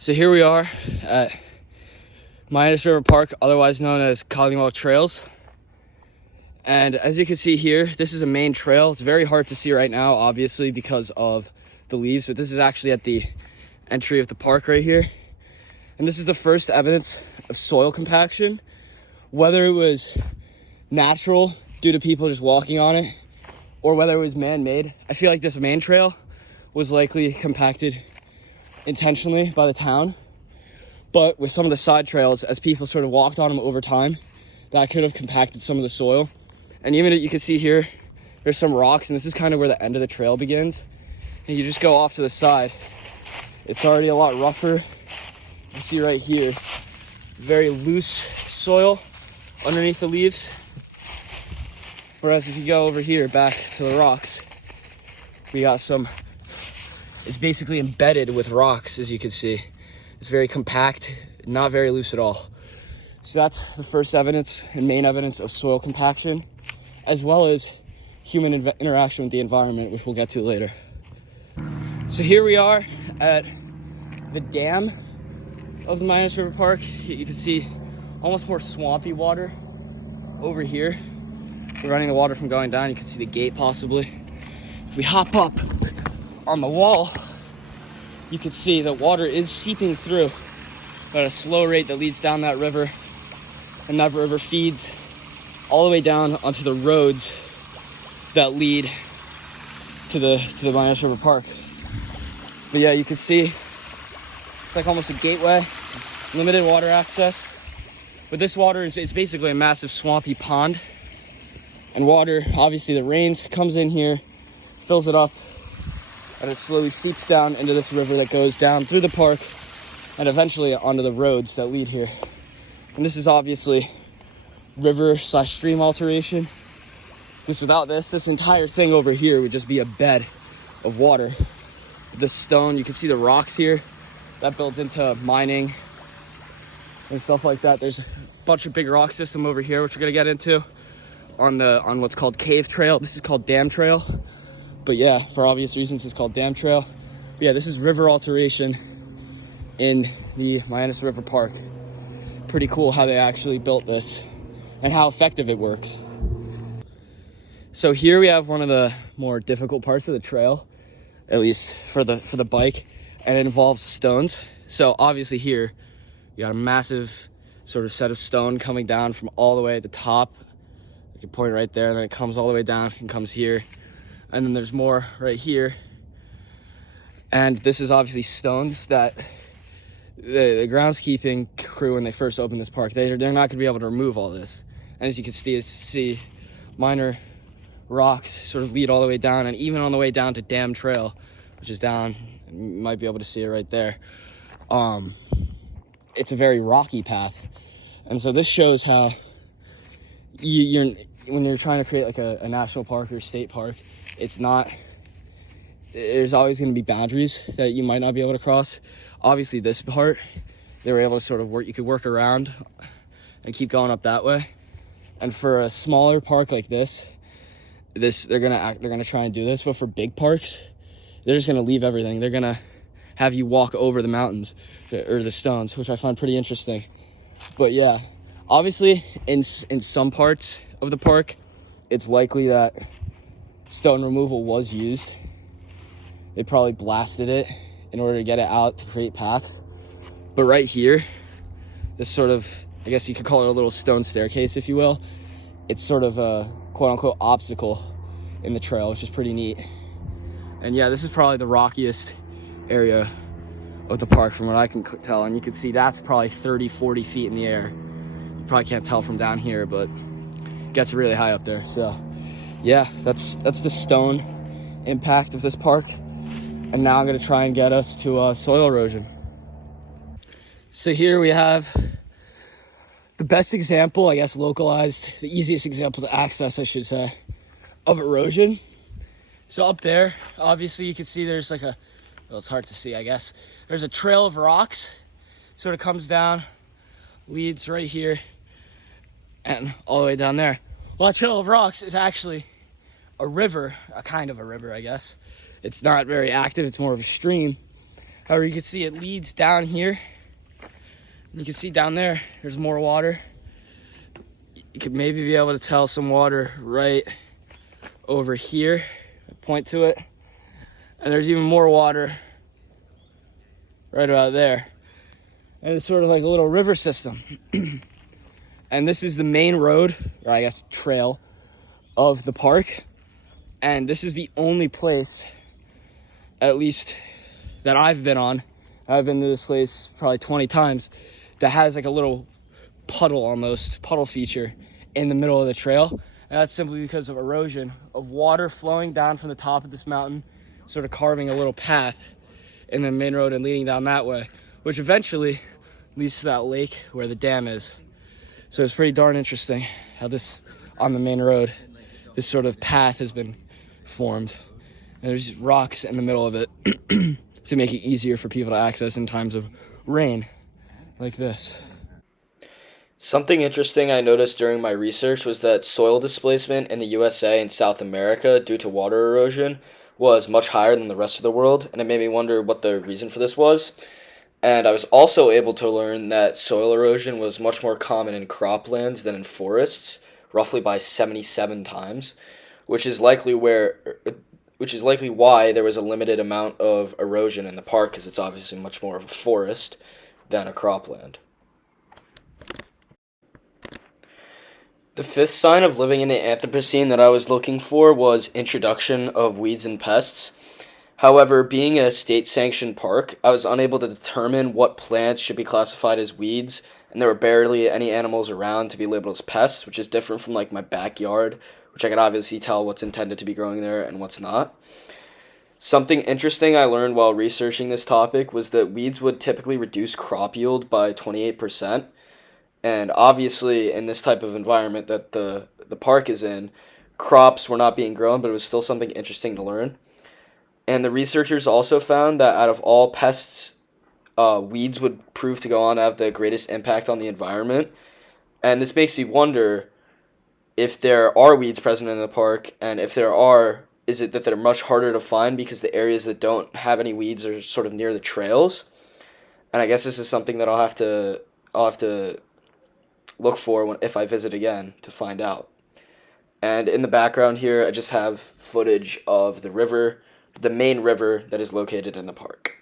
So here we are at Midas River Park, otherwise known as Collingwood Trails. And as you can see here, this is a main trail. It's very hard to see right now, obviously, because of the leaves, but this is actually at the entry of the park right here. And this is the first evidence of soil compaction, whether it was natural due to people just walking on it, or whether it was man-made. I feel like this main trail was likely compacted intentionally by the town, but with some of the side trails, as people sort of walked on them over time, that could have compacted some of the soil. And even you can see here, there's some rocks, and this is kind of where the end of the trail begins. And you just go off to the side, it's already a lot rougher. You see right here, very loose soil underneath the leaves. Whereas if you go over here back to the rocks, we got some, it's basically embedded with rocks, as you can see. It's very compact, not very loose at all. So that's the first evidence and main evidence of soil compaction, as well as human interaction with the environment, which we'll get to later. So here we are at the dam of the Midas River Park. You can see almost more swampy water over here, preventing the water from going down. You can see the gate possibly. If we hop up on the wall, you can see the water is seeping through at a slow rate that leads down that river, and that river feeds all the way down onto the roads that lead to the Midas River Park. But yeah, you can see it's like almost a gateway, limited water access. But this water it's basically a massive swampy pond, and water, obviously the rains, comes in here, fills it up, and it slowly seeps down into this river that goes down through the park and eventually onto the roads that lead here. And this is obviously river/stream alteration, because without this entire thing over here would just be a bed of water. This stone, you can see the rocks here, that built into mining and stuff like that. There's a bunch of big rock system over here, which we're gonna get into on what's called Cave Trail. This is called Dam Trail, but yeah, for obvious reasons it's called Dam Trail. But yeah, this is river alteration in the Midas River Park. Pretty cool how they actually built this and how effective it works. So here we have one of the more difficult parts of the trail, at least for the bike, and it involves stones. So obviously here you got a massive sort of set of stone coming down from all the way at the top. You can point right there, and then it comes all the way down and comes here, and then there's more right here. And this is obviously stones that the groundskeeping crew, when they first opened this park, they're not going to be able to remove all this. And as you can see minor rocks sort of lead all the way down, and even on the way down to Dam Trail, which is down, you might be able to see it right there. It's a very rocky path, and so this shows how when you're trying to create like a national park or a state park, there's always going to be boundaries that you might not be able to cross. Obviously this part, they were able to sort of you could work around and keep going up that way. And for a smaller park like this, they're gonna try and do this. But for big parks, they're just gonna leave everything. They're gonna have you walk over the mountains or the stones, which I find pretty interesting. But yeah, obviously in some parts of the park, it's likely that stone removal was used. They probably blasted it in order to get it out to create paths. But right here, this sort of, I guess you could call it a little stone staircase, if you will. It's sort of a quote-unquote obstacle in the trail, which is pretty neat. And yeah, this is probably the rockiest area of the park from what I can tell. And you can see that's probably 30, 40 feet in the air. You probably can't tell from down here, but it gets really high up there. So yeah, that's the stone impact of this park. And now I'm gonna try and get us to soil erosion. So here we have the best example, I guess localized, the easiest example to access, I should say, of erosion. So up there, obviously you can see there's like well, it's hard to see, I guess. There's a trail of rocks, sort of comes down, leads right here, and all the way down there. Well, that trail of rocks is actually a river, a kind of a river, I guess. It's not very active, it's more of a stream. However, you can see it leads down here. You can see down there, there's more water. You could maybe be able to tell some water right over here. Point to it. And there's even more water right about there. And it's sort of like a little river system. And this is the main road, or I guess trail, of the park. And this is the only place, at least that I've been on, I've been to this place probably 20 times, that has like a little puddle feature in the middle of the trail. And that's simply because of erosion of water flowing down from the top of this mountain, sort of carving a little path in the main road and leading down that way, which eventually leads to that lake where the dam is. So it's pretty darn interesting how this, on the main road, this sort of path has been formed. And there's rocks in the middle of it to make it easier for people to access in times of rain, like this. Something interesting I noticed during my research was that soil displacement in the USA and South America due to water erosion was much higher than the rest of the world, and it made me wonder what the reason for this was. And I was also able to learn that soil erosion was much more common in croplands than in forests, roughly by 77 times, which is likely why there was a limited amount of erosion in the park, because it's obviously much more of a forest than a cropland. The fifth sign of living in the Anthropocene that I was looking for was introduction of weeds and pests. However, being a state-sanctioned park, I was unable to determine what plants should be classified as weeds, and there were barely any animals around to be labeled as pests, which is different from like my backyard, which I could obviously tell what's intended to be growing there and what's not. Something interesting I learned while researching this topic was that weeds would typically reduce crop yield by 28%. And obviously, in this type of environment that the park is in, crops were not being grown, but it was still something interesting to learn. And the researchers also found that out of all pests, weeds would prove to go on to have the greatest impact on the environment. And this makes me wonder if there are weeds present in the park, and if there are, is it that they're much harder to find because the areas that don't have any weeds are sort of near the trails? And I guess this is something that I'll have to look for if I visit again to find out. And in the background here, I just have footage of the river, the main river that is located in the park.